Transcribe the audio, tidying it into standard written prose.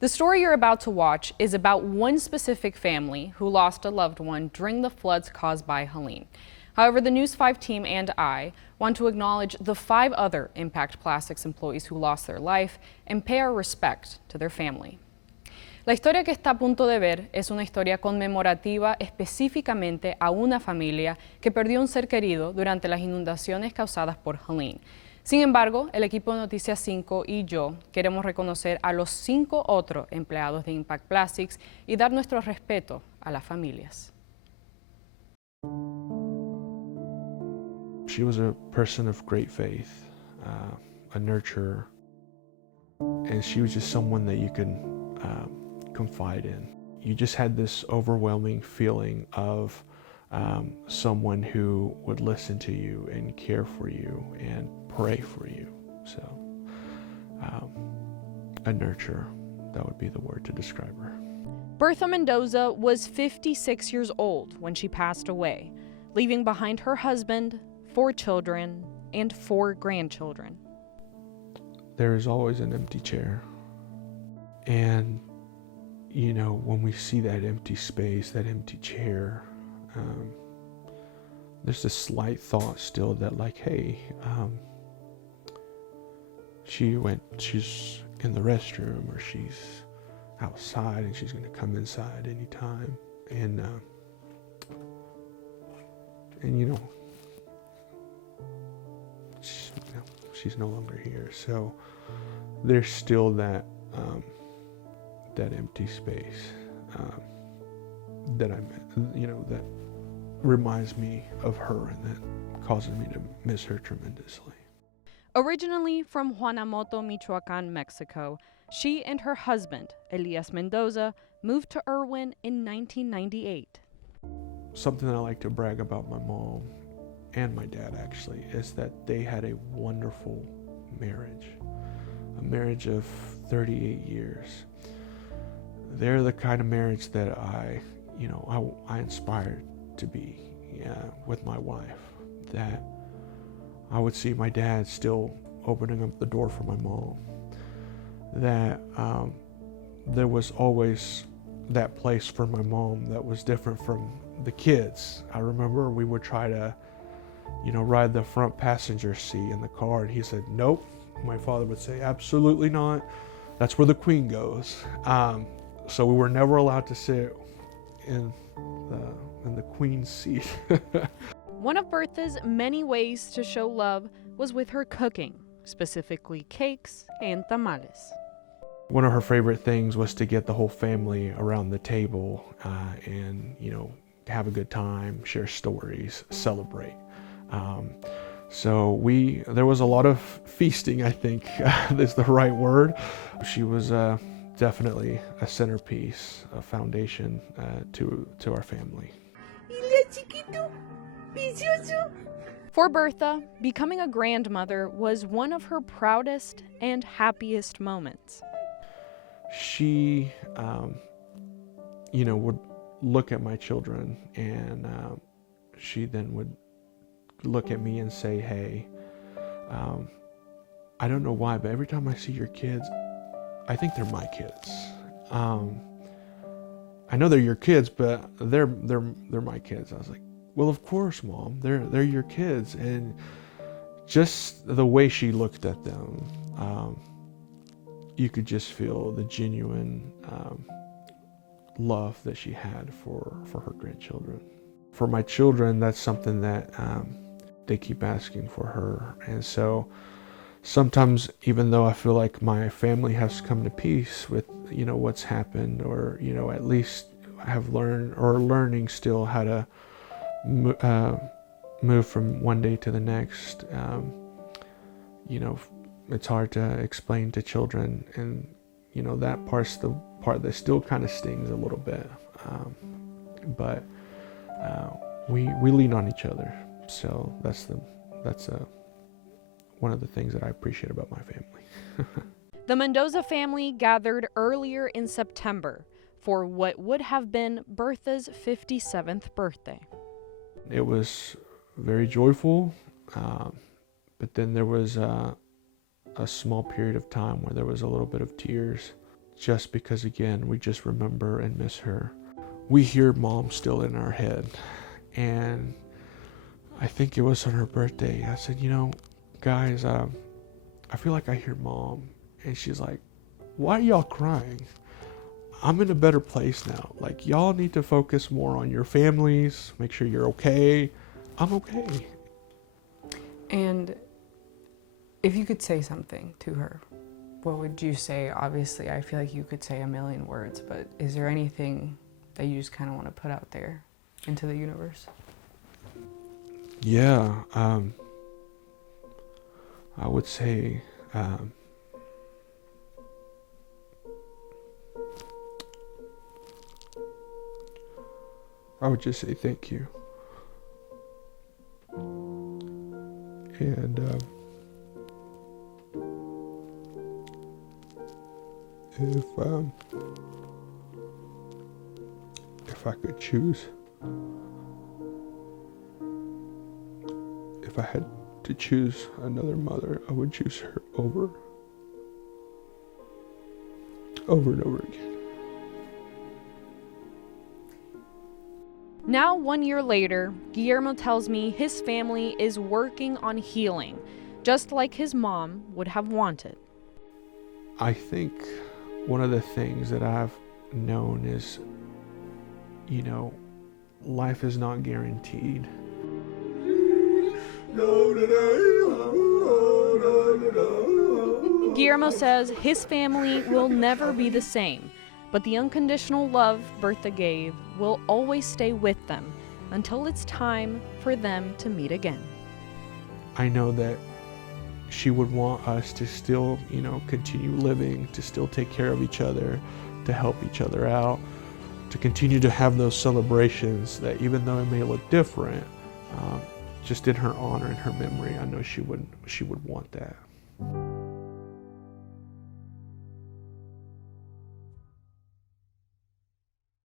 The story you're about to watch is about one specific family who lost a loved one during the floods caused by Helene. However, the News 5 team and I want to acknowledge the 5 other Impact Plastics employees who lost their life and pay our respect to their family. La historia que está a punto de ver es una historia conmemorativa específicamente a una familia que perdió un ser querido durante las inundaciones causadas por Helene. Sin embargo, el equipo de Noticias 5 y yo queremos reconocer a los 5 otros empleados de Impact Plastics y dar nuestro respeto a las familias. She was a person of great faith, a nurturer, and she was just someone that you could confide in. You just had this overwhelming feeling of someone who would listen to you and care for you and pray for you. So, a nurturer, that would be the word to describe her. Bertha Mendoza was 56 years old when she passed away, leaving behind her husband, 4 children, and 4 grandchildren. There is always an empty chair. And, you know, when we see that empty space, that empty chair, there's this slight thought still that like, hey, she's in the restroom or she's outside and she's going to come inside anytime. And you know, she's no longer here. So there's still that that empty space that that reminds me of her and that causes me to miss her tremendously. Originally from Juanamoto, Michoacan, Mexico, she and her husband, Elias Mendoza, moved to Irwin in 1998. Something that I like to brag about my mom and my dad actually is that they had a wonderful marriage, a marriage of 38 years. They're the kind of marriage that I inspired to be with my wife, that I would see my dad still opening up the door for my mom, that there was always that place for my mom that was different from the kids. I remember we would try to, ride the front passenger seat in the car, and he said, nope. My father would say, absolutely not. That's where the queen goes. So we were never allowed to sit in the queen's seat. One of Bertha's many ways to show love was with her cooking, specifically cakes and tamales. One of her favorite things was to get the whole family around the table and, have a good time, share stories, celebrate. So there was a lot of feasting, I think is the right word. She was definitely a centerpiece, a foundation to our family. For Bertha, becoming a grandmother was one of her proudest and happiest moments. She, would look at my children, and she then would look at me and say, hey, I don't know why, but every time I see your kids, I think they're my kids. I know they're your kids, but they're my kids. I was like, well, of course, Mom, they're your kids. And just the way she looked at them, you could just feel the genuine love that she had for her grandchildren. For my children, that's something that they keep asking for her. And so sometimes, even though I feel like my family has come to peace with, what's happened, or, at least have learned or learning still how to move from one day to the next, it's hard to explain to children. And, that part's the part that still kind of stings a little bit. But we lean on each other. So that's one of the things that I appreciate about my family. The Mendoza family gathered earlier in September for what would have been Bertha's 57th birthday. It was very joyful, but then there was a small period of time where there was a little bit of tears. just because, again, we just remember and miss her. We hear Mom still in our head. And I think it was on her birthday. I said, guys, I feel like I hear Mom. And she's like, why are y'all crying? I'm in a better place now. Like, y'all need to focus more on your families, make sure you're okay. I'm okay. And if you could say something to her, what would you say? Obviously, I feel like you could say a million words, but is there anything that you just kind of want to put out there into the universe? Yeah, I would say, I would just say thank you. And if I could choose, if I had to choose another mother, I would choose her over and over again. Now, 1 year later, Guillermo tells me his family is working on healing, just like his mom would have wanted. I think one of the things that I've known is, life is not guaranteed. Guillermo says his family will never be the same, but the unconditional love Bertha gave will always stay with them until it's time for them to meet again. I know that she would want us to still, continue living, to still take care of each other, to help each other out, to continue to have those celebrations that, even though it may look different, just in her honor and her memory, I know she would want that.